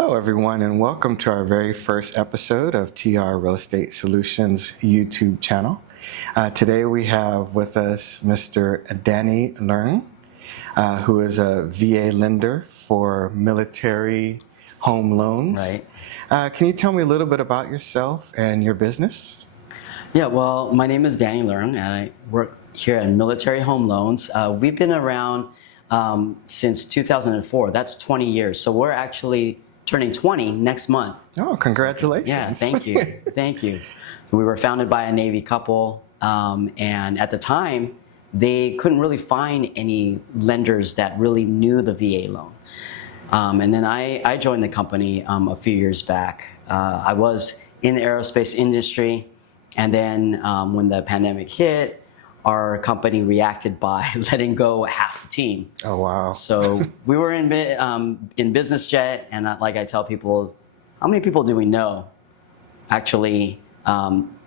Hello, everyone, and welcome to our very first episode of TR Real Estate Solutions YouTube channel. Today we have with us Mr. Danny Leung, who is a VA lender for military home loans. Right. Can you tell me a little bit about yourself and your business? Yeah, well, my name is Danny Leung, and I work here at Military Home Loans. We've been around since 2004. That's 20 years. So we're actually turning 20 next month. Oh, congratulations. Yeah, thank you. Thank you. We were founded by a Navy couple, and at the time, they couldn't really find any lenders that really knew the VA loan. And then I joined the company a few years back. I was in the aerospace industry, and then when the pandemic hit, our company reacted by letting go half the team. Oh, wow. So we were in business jet, and like I tell people, how many people do we know actually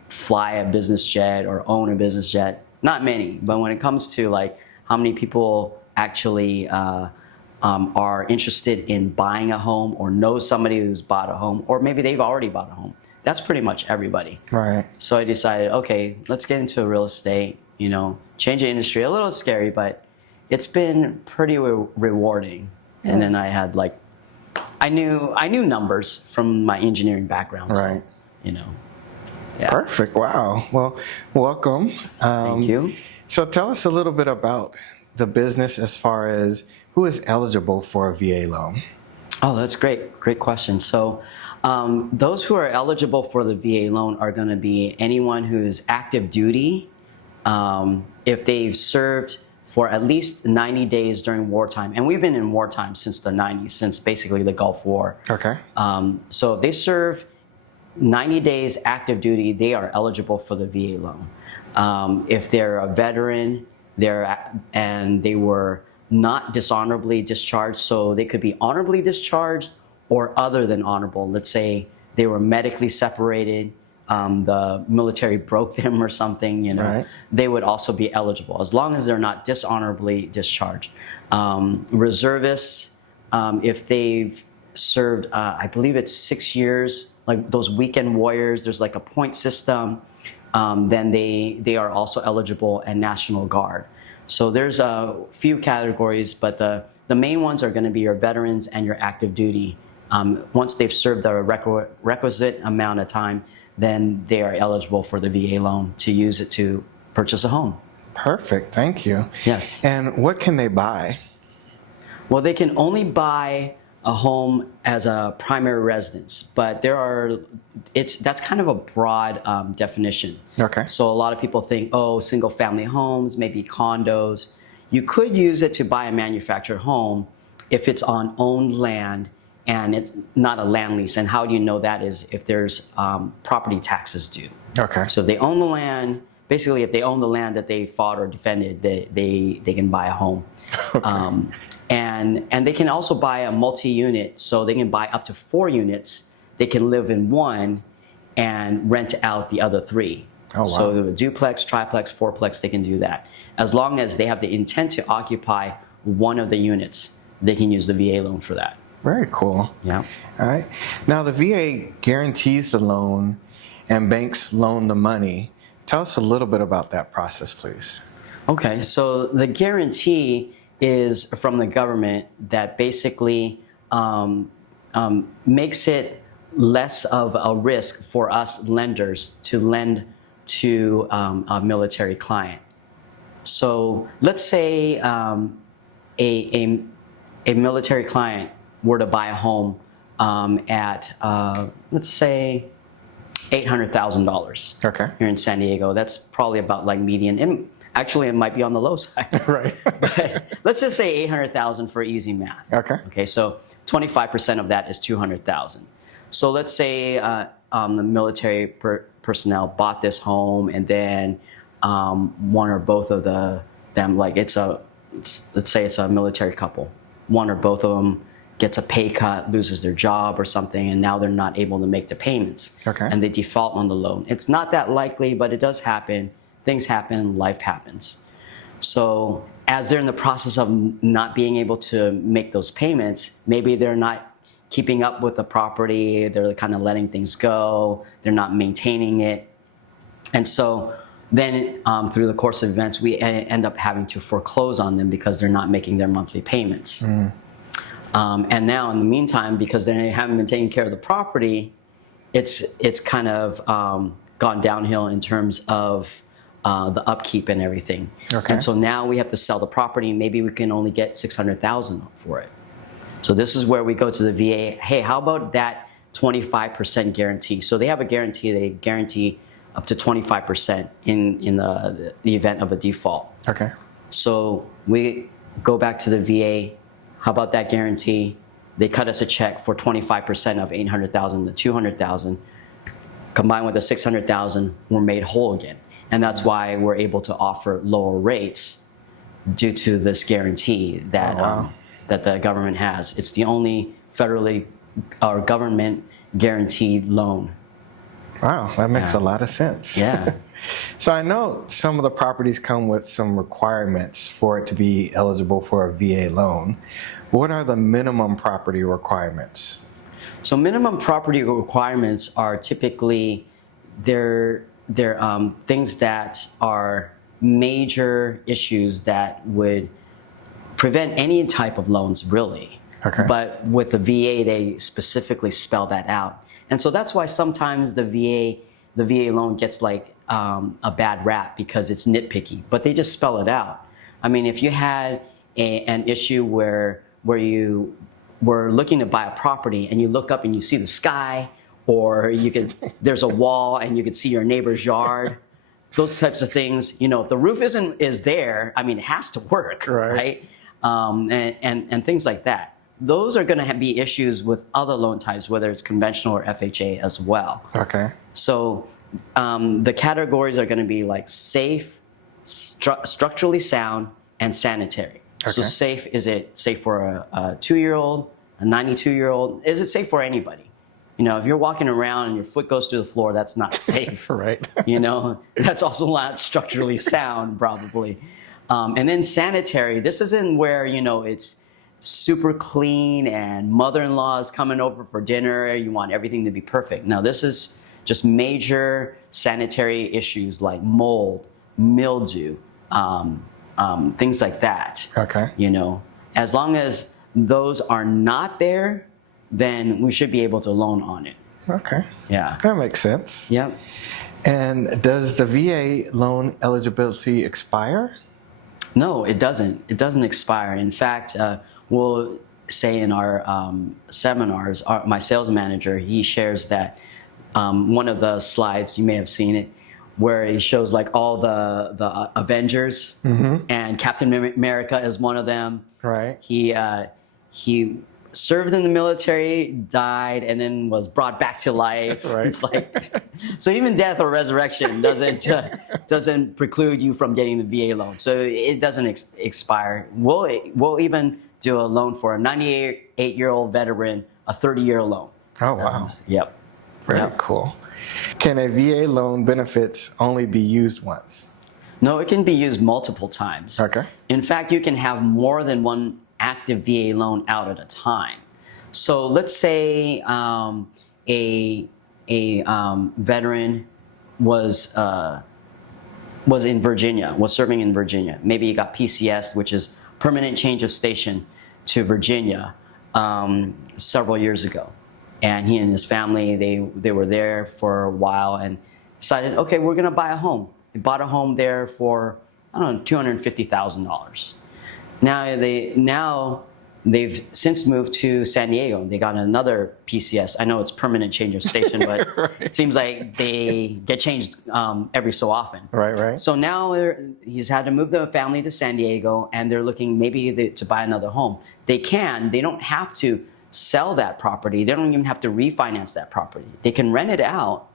fly a business jet or own a business jet? Not many, but when it comes to like how many people actually are interested in buying a home or know somebody who's bought a home, or maybe they've already bought a home, that's pretty much everybody. Right. So I decided, okay, let's get into real estate, change the industry. A little scary, but it's been pretty rewarding. Yeah. And then I had I knew numbers from my engineering background. Right. So, yeah. Perfect. Wow. Well, welcome. Thank you. So tell us a little bit about the business as far as who is eligible for a VA loan. Oh, that's great. Great question. So those who are eligible for the VA loan are going to be anyone who is active duty, if they've served for at least 90 days during wartime. And we've been in wartime since the 90s, since basically the Gulf War. Okay. So if they serve 90 days active duty, they are eligible for the VA loan. If they're a veteran, and they were not dishonorably discharged, so they could be honorably discharged or other than honorable. Let's say they were medically separated, the military broke them or something, Right. They would also be eligible as long as they're not dishonorably discharged. Reservists, if they've served, I believe it's 6 years, like those weekend warriors, there's like a point system, then they are also eligible, and National Guard. So there's a few categories, but the main ones are going to be your veterans and your active duty. Once they've served the requisite amount of time, then they are eligible for the VA loan to use it to purchase a home. Perfect. Thank you. Yes. And what can they buy? Well, they can only buy a home as a primary residence, but that's kind of a broad definition. Okay. So a lot of people think, oh, single family homes, maybe condos. You could use it to buy a manufactured home if it's on owned land and it's not a land lease. And how do you know that is if there's property taxes due. Okay. So if they own the land, basically if they own the land that they fought or defended, they can buy a home. Okay. And they can also buy a multi-unit, so they can buy up to 4 units. They can live in one and rent out the other 3. Oh, wow. So a duplex, triplex, fourplex, they can do that. As long as they have the intent to occupy one of the units, they can use the VA loan for that. Very cool. Yeah. All right. Now the VA guarantees the loan and banks loan the money. Tell us a little bit about that process, please. Okay, so the guarantee is from the government that basically makes it less of a risk for us lenders to lend to a military client. So let's say a military client were to buy a home at, let's say, $800,000. Okay. Here in San Diego. That's probably about like median. And actually, it might be on the low side. Right. But let's just say 800,000 for easy math. Okay. Okay, so 25% of that is 200,000. So let's say the military personnel bought this home, and then one or both of them, like let's say it's a military couple. One or both of them gets a pay cut, loses their job or something, and now they're not able to make the payments. Okay. And they default on the loan. It's not that likely, but it does happen. Things happen, life happens. So as they're in the process of not being able to make those payments, maybe they're not keeping up with the property. They're kind of letting things go. They're not maintaining it. And so then through the course of events, we end up having to foreclose on them because they're not making their monthly payments. And now in the meantime, because they haven't been taking care of the property, it's kind of gone downhill in terms of the upkeep and everything. Okay. And so now we have to sell the property. Maybe we can only get $600,000 for it. So this is where we go to the VA. Hey, how about that 25% guarantee? So they have a guarantee. They guarantee up to 25% in the event of a default. Okay. So we go back to the VA. How about that guarantee? They cut us a check for 25% of $800,000 to $200,000. Combined with the $600,000, we're made whole again. And that's why we're able to offer lower rates due to this guarantee that that the government has. It's the only federally or government guaranteed loan. Wow, that makes a lot of sense. Yeah. So I know some of the properties come with some requirements for it to be eligible for a VA loan. What are the minimum property requirements? So minimum property requirements are typically they're things that are major issues that would prevent any type of loans, really. Okay. But with the VA, they specifically spell that out. And so that's why sometimes the VA loan gets like a bad rap because it's nitpicky, but they just spell it out. I mean, if you had an issue where you were looking to buy a property and you look up and you see the sky, or there's a wall and you could see your neighbor's yard, those types of things, if the roof is there, I mean, it has to work, right? And things like that. Those are going to be issues with other loan types, whether it's conventional or FHA as well. Okay. So the categories are going to be like safe, structurally sound, and sanitary. Okay. So safe, is it safe for a 2-year-old, a 92-year-old? Is it safe for anybody? If you're walking around and your foot goes through the floor, that's not safe. Right. That's also not structurally sound, probably. And then sanitary, this isn't where, it's super clean and mother-in-law is coming over for dinner. You want everything to be perfect. Now, this is just major sanitary issues like mold, mildew, things like that. Okay. As long as those are not there, then we should be able to loan on it. Okay. Yeah. That makes sense. Yep. And does the VA loan eligibility expire? No, it doesn't. It doesn't expire. In fact, we'll say in our seminars, my sales manager, he shares that one of the slides, you may have seen it, where he shows like all the Avengers, and Captain America is one of them. Right. He served in the military, died, and then was brought back to life. Right. It's like, so even death or resurrection doesn't preclude you from getting the VA loan. So it doesn't expire. We'll even do a loan for a 98-year-old veteran, a 30-year loan. Oh, wow. Yep. Very cool. Can a VA loan benefits only be used once? No, it can be used multiple times. Okay. In fact, you can have more than one active VA loan out at a time. So let's say a veteran was in Virginia, was serving in Virginia. Maybe he got PCS, which is permanent change of station, to Virginia several years ago. And he and his family, they were there for a while and decided, okay, we're going to buy a home. They bought a home there for, $250,000. Now they've since moved to San Diego. They got another PCS. I know it's permanent change of station, but Right. It seems like they get changed every so often. Right. So now he's had to move the family to San Diego, and they're looking maybe to buy another home. They don't have to sell that property. They don't even have to refinance that property. They can rent it out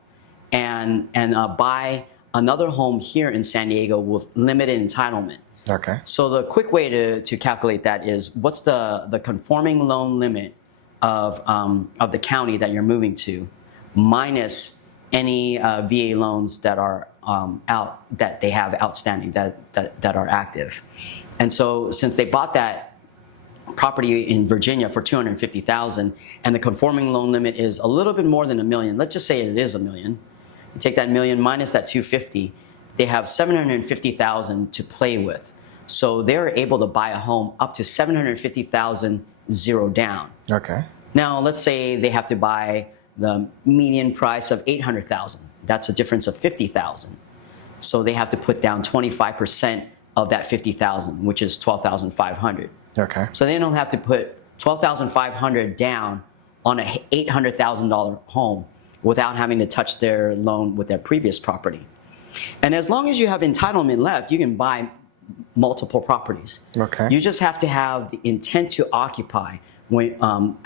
and buy another home here in San Diego with limited entitlement. Okay. So the quick way to calculate that is what's the conforming loan limit of the county that you're moving to, minus any VA loans that are that they have outstanding that are active. And so since they bought that property in Virginia for $250,000, and the conforming loan limit is a little bit more than $1 million. Let's just say it is $1 million. You take that $1 million minus that $250,000, they have $750,000 to play with. So they're able to buy a home up to $750,000 zero down. Okay. Now let's say they have to buy the median price of $800,000. That's a difference of $50,000. So they have to put down 25% of that $50,000, which is $12,500. Okay. So they don't have to put $12,500 down on an $800,000 home without having to touch their loan with their previous property. And as long as you have entitlement left, you can buy multiple properties. Okay. You just have to have the intent to occupy when, on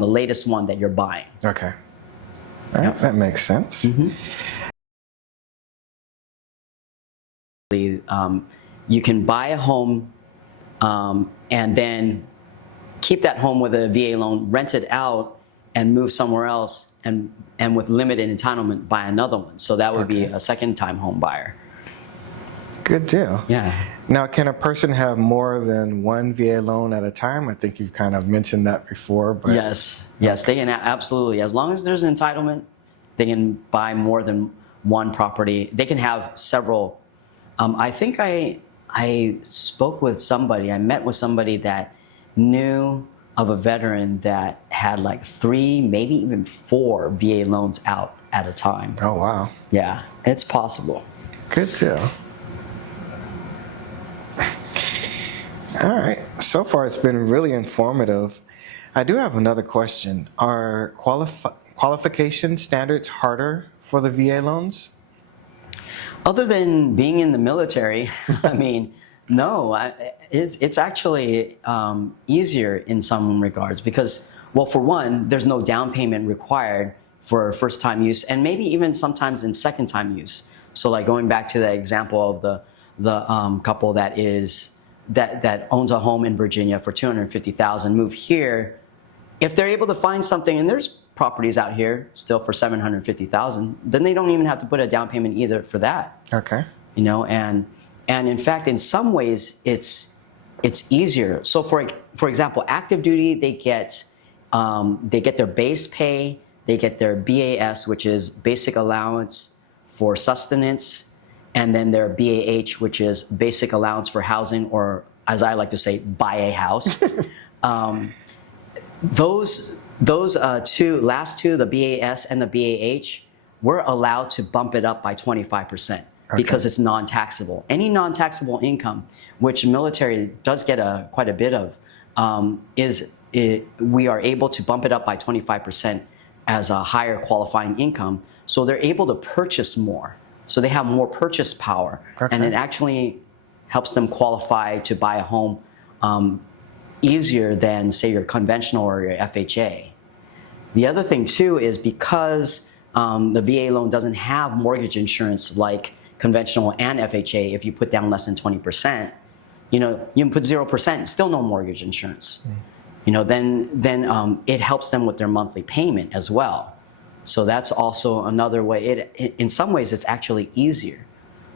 the latest one that you're buying. Okay. That makes sense. You can buy a home and then keep that home with a VA loan, rent it out, and move somewhere else, and with limited entitlement, buy another one. So that would be a second-time home buyer. Good deal. Yeah. Now, can a person have more than one VA loan at a time? I think you've kind of mentioned that before. But Yes, they can absolutely. As long as there's entitlement, they can buy more than one property. They can have several. I think I spoke with somebody, I met with somebody that knew of a veteran that had like 3, maybe even 4 VA loans out at a time. Oh, wow. Yeah, it's possible. Good deal. All right. So far, it's been really informative. I do have another question. Are qualification standards harder for the VA loans? Other than being in the military, I mean, no, it's actually easier in some regards because, well, for one, there's no down payment required for first-time use, and maybe even sometimes in second-time use. So, like going back to the example of the couple that owns a home in Virginia for $250,000, move here. If they're able to find something, and there's properties out here still for $750,000, then they don't even have to put a down payment either for that. Okay. You know, and in fact, in some ways, it's easier. So for example, active duty, they get their base pay, they get their BAS, which is basic allowance for sustenance, and then their BAH, which is basic allowance for housing, or as I like to say, buy a house. Those last two, the BAS and the BAH, we're allowed to bump it up by 25% because it's non-taxable. Any non-taxable income, which military does get quite a bit of, we are able to bump it up by 25% as a higher qualifying income. So they're able to purchase more. So they have more purchase power, and it actually helps them qualify to buy a home easier than, say, your conventional or your FHA. The other thing, too, is because the VA loan doesn't have mortgage insurance like conventional and FHA, if you put down less than 20%, you know, you can put 0%, still no mortgage insurance. You know, then it helps them with their monthly payment as well. So that's also another way. In some ways, it's actually easier.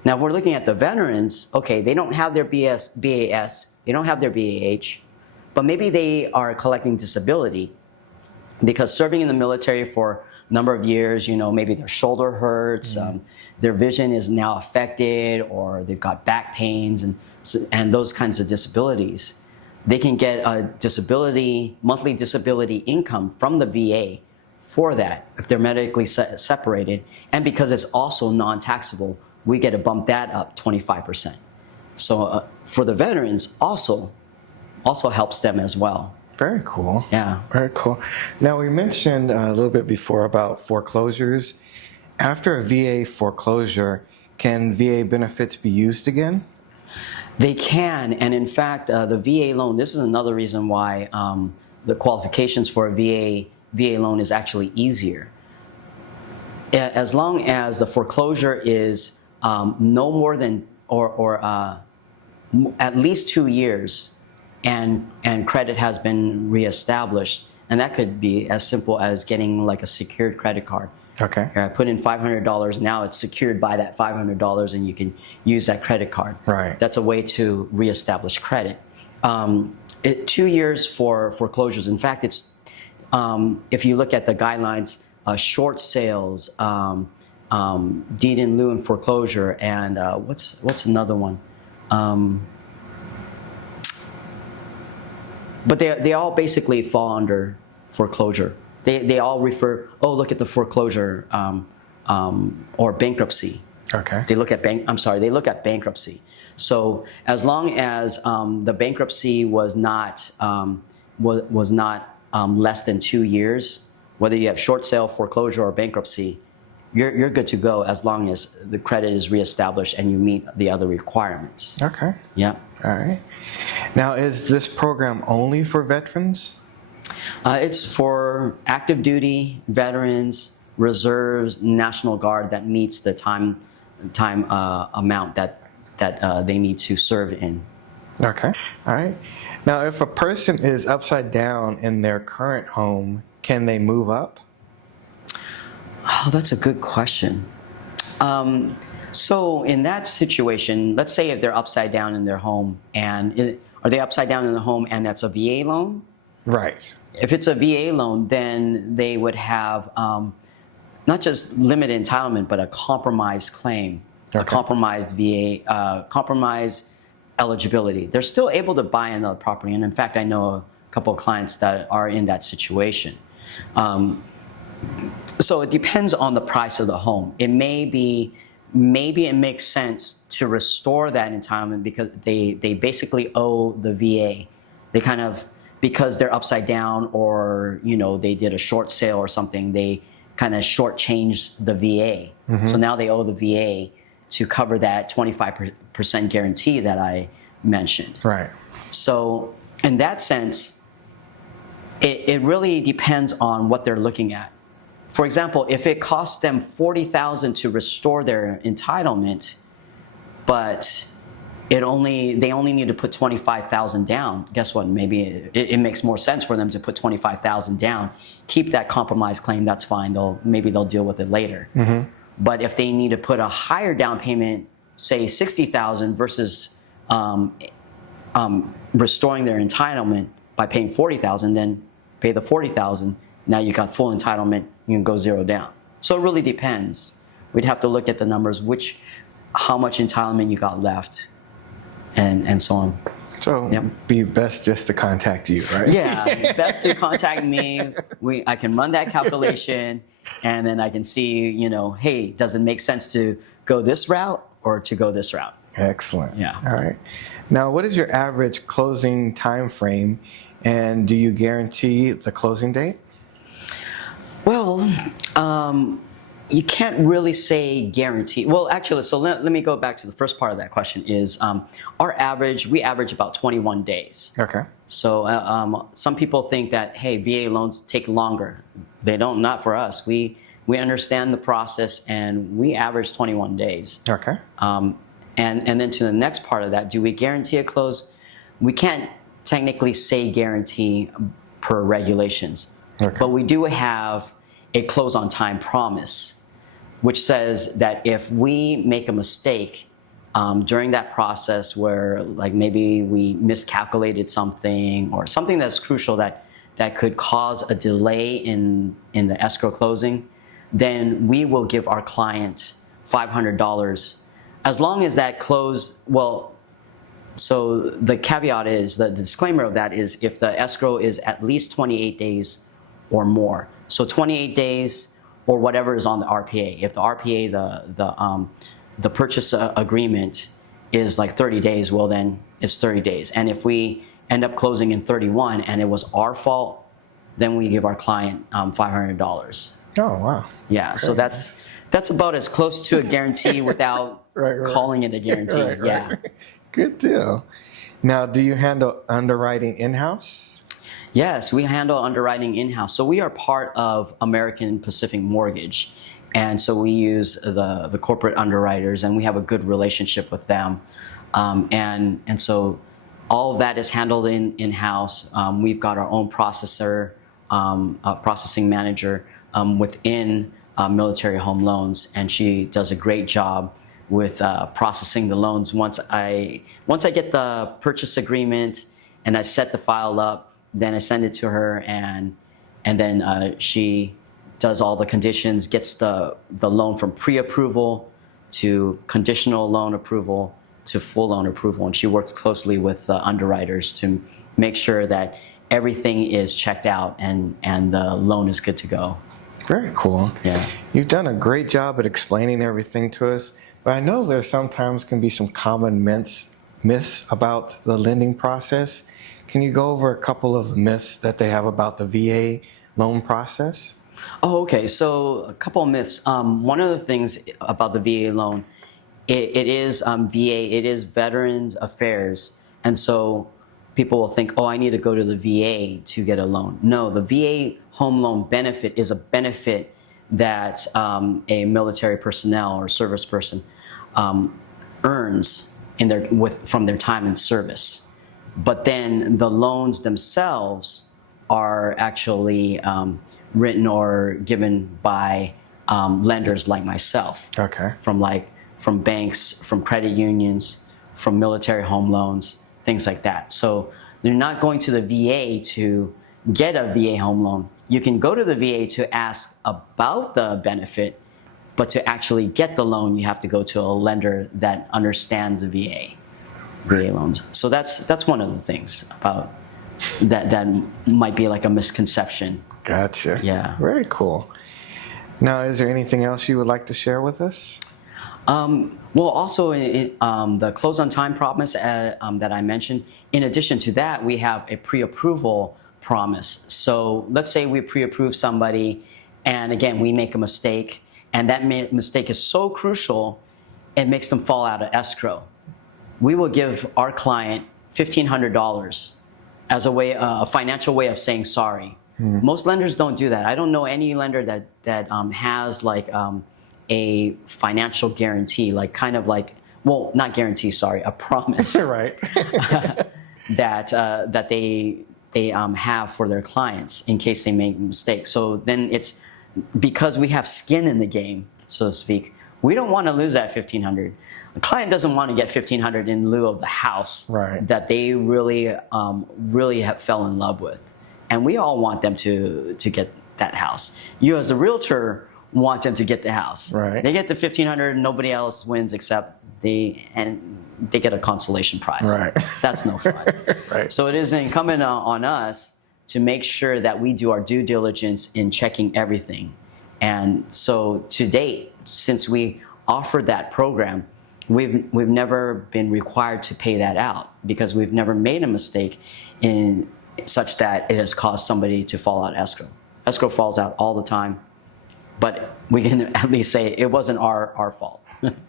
Now, if we're looking at the veterans, okay, they don't have their BAS, they don't have their BAH, but maybe they are collecting disability because serving in the military for a number of years, you know, maybe their shoulder hurts, their vision is now affected, or they've got back pains and those kinds of disabilities. They can get a monthly disability income from the VA for that if they're medically separated, and because it's also non-taxable, we get to bump that up 25%. So for the veterans, also helps them as well. Very cool. Yeah. Very cool. Now, we mentioned a little bit before about foreclosures. After a VA foreclosure, can VA benefits be used again? They can, and in fact, the VA loan, this is another reason why the qualifications for a VA loan is actually easier. As long as the foreclosure is no more than or at least 2 years, and credit has been reestablished, and that could be as simple as getting like a secured credit card. Okay. I put in $500, now it's secured by that $500, and you can use that credit card. Right. That's a way to reestablish credit. 2 years for foreclosures. In fact, it's if you look at the guidelines, short sales, deed in lieu and foreclosure, and what's another one? But they all basically fall under foreclosure. They all refer. Oh, look at the foreclosure or bankruptcy. Okay. They look at They look at bankruptcy. So as long as the bankruptcy was not less than 2 years, whether you have short sale, foreclosure, or bankruptcy, you're good to go as long as the credit is reestablished and you meet the other requirements. Okay. Yeah. All right. Now, is this program only for veterans? It's for active duty, veterans, reserves, National Guard that meets the time amount that they need to serve in. Okay. All right. Now, if a person is upside down in their current home, can they move up? Oh, that's a good question. So in that situation, let's say if they're upside down in their home, are they upside down in the home and that's a VA loan? Right. If it's a VA loan, then they would have not just limited entitlement, but a compromised claim, Okay. a compromised VA, compromised eligibility. They're still able to buy another property. And in fact, I know a couple of clients that are in that situation. So it depends on the price of the home. It maybe it makes sense to restore that entitlement because they basically owe the VA. They kind of, because they're upside down or, they did a short sale or something, they kind of shortchanged the VA. Mm-hmm. So now they owe the VA to cover that 25% guarantee that I mentioned. Right. So in that sense, it really depends on what they're looking at. For example, if it costs them $40,000 to restore their entitlement, but they only need to put $25,000 down, guess what? Maybe it makes more sense for them to put $25,000 down, keep that compromise claim. That's fine. Maybe they'll deal with it later. Mm-hmm. But if they need to put a higher down payment, say $60,000 versus restoring their entitlement by paying $40,000, then pay the $40,000. Now you got full entitlement. You can go zero down. So it really depends. We'd have to look at the numbers, how much entitlement you got left, and so on. So be best just to contact you, right? Yeah, best to contact me. I can run that calculation, and then I can see, hey, does it make sense to go this route or to go this route? Excellent. Yeah. All right. Now, what is your average closing time frame, and do you guarantee the closing date? Well, you can't really say guarantee. Well, actually, so let me go back to the first part of that question is we average about 21 days. Okay. So some people think that, hey, VA loans take longer. They don't, not for us. We understand the process and we average 21 days. Okay. And then to the next part of that, do we guarantee a close? We can't technically say guarantee per regulations. Okay. But we do have a close on time promise, which says that if we make a mistake during that process where like maybe we miscalculated something or something that's crucial that could cause a delay in the escrow closing, then we will give our client $500 as long as that close, so the caveat is, the disclaimer of that is if the escrow is at least 28 days or more. So 28 days or whatever is on the RPA. If the RPA, the purchase agreement is like 30 days, well then it's 30 days. And if we end up closing in 31 and it was our fault, then we give our client $500. Oh, wow. Yeah, so that's about as close to a guarantee without calling it a guarantee. Right. Good deal. Now, do you handle underwriting in-house? Yes, we handle underwriting in-house. So we are part of American Pacific Mortgage. And so we use the corporate underwriters and we have a good relationship with them. And so all of that is handled in-house. We've got our own processor, processing manager within Military Home Loans, and she does a great job with processing the loans. Once I get the purchase agreement and I set the file up. Then I send it to her, and then she does all the conditions, gets the loan from pre-approval to conditional loan approval to full loan approval, and she works closely with the underwriters to make sure that everything is checked out and the loan is good to go. Very cool. Yeah. You've done a great job at explaining everything to us, but I know there sometimes can be some common myths about the lending process. Can you go over a couple of the myths that they have about the VA loan process? Oh, okay. So a couple of myths. One of the things about the VA loan, it is VA, it is Veterans Affairs, and so people will think, oh, I need to go to the VA to get a loan. No, the VA home loan benefit is a benefit that a military personnel or service person earns from their time in service. But then the loans themselves are actually written or given by lenders like myself. Okay. From banks, from credit unions, from military home loans, things like that. So you're not going to the VA to get a VA home loan. You can go to the VA to ask about the benefit, but to actually get the loan, you have to go to a lender that understands the VA loans. So that's one of the things about that might be like a misconception. Gotcha. Yeah. Very cool. Now, is there anything else you would like to share with us? Well, also the close on time promise that I mentioned, in addition to that, we have a pre-approval promise. So let's say we pre-approve somebody, and again, we make a mistake, and that mistake is so crucial, it makes them fall out of escrow. We will give our client $1,500 as a financial way of saying sorry. Most lenders don't do that. I don't know any lender that has like a financial guarantee, not guarantee, sorry, a promise. Right. that they have for their clients in case they make mistakes. So then it's because we have skin in the game, so to speak. We don't want to lose that $1,500. The client doesn't want to get $1,500 in lieu of the house that they really fell in love with, and we all want them to get that house. You as the realtor want them to get the house. Right. They get the $1,500. Nobody else wins except they get a consolation prize. Right. That's no fun. Right. So it is incumbent on us to make sure that we do our due diligence in checking everything. And so to date, since we offered that program, we've never been required to pay that out because we've never made a mistake in such that it has caused somebody to fall out escrow. Escrow falls out all the time, but we can at least say it wasn't our fault.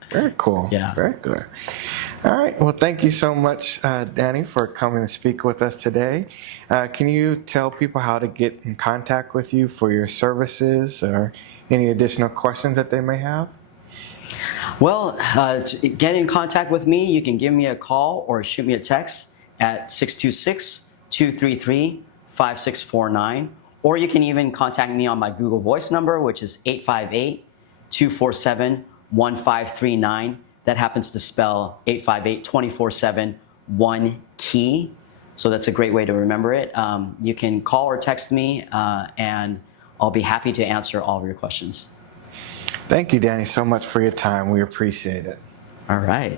Very cool. Yeah. Very good. All right. Well, thank you so much, Danny, for coming to speak with us today. Can you tell people how to get in contact with you for your services or any additional questions that they may have? Well, to get in contact with me, you can give me a call or shoot me a text at 626-233-5649. Or you can even contact me on my Google Voice number, which is 858-247-1539. That happens to spell 858-24/7, one key. So that's a great way to remember it. You can call or text me, and I'll be happy to answer all of your questions. Thank you, Danny, so much for your time. We appreciate it. All right.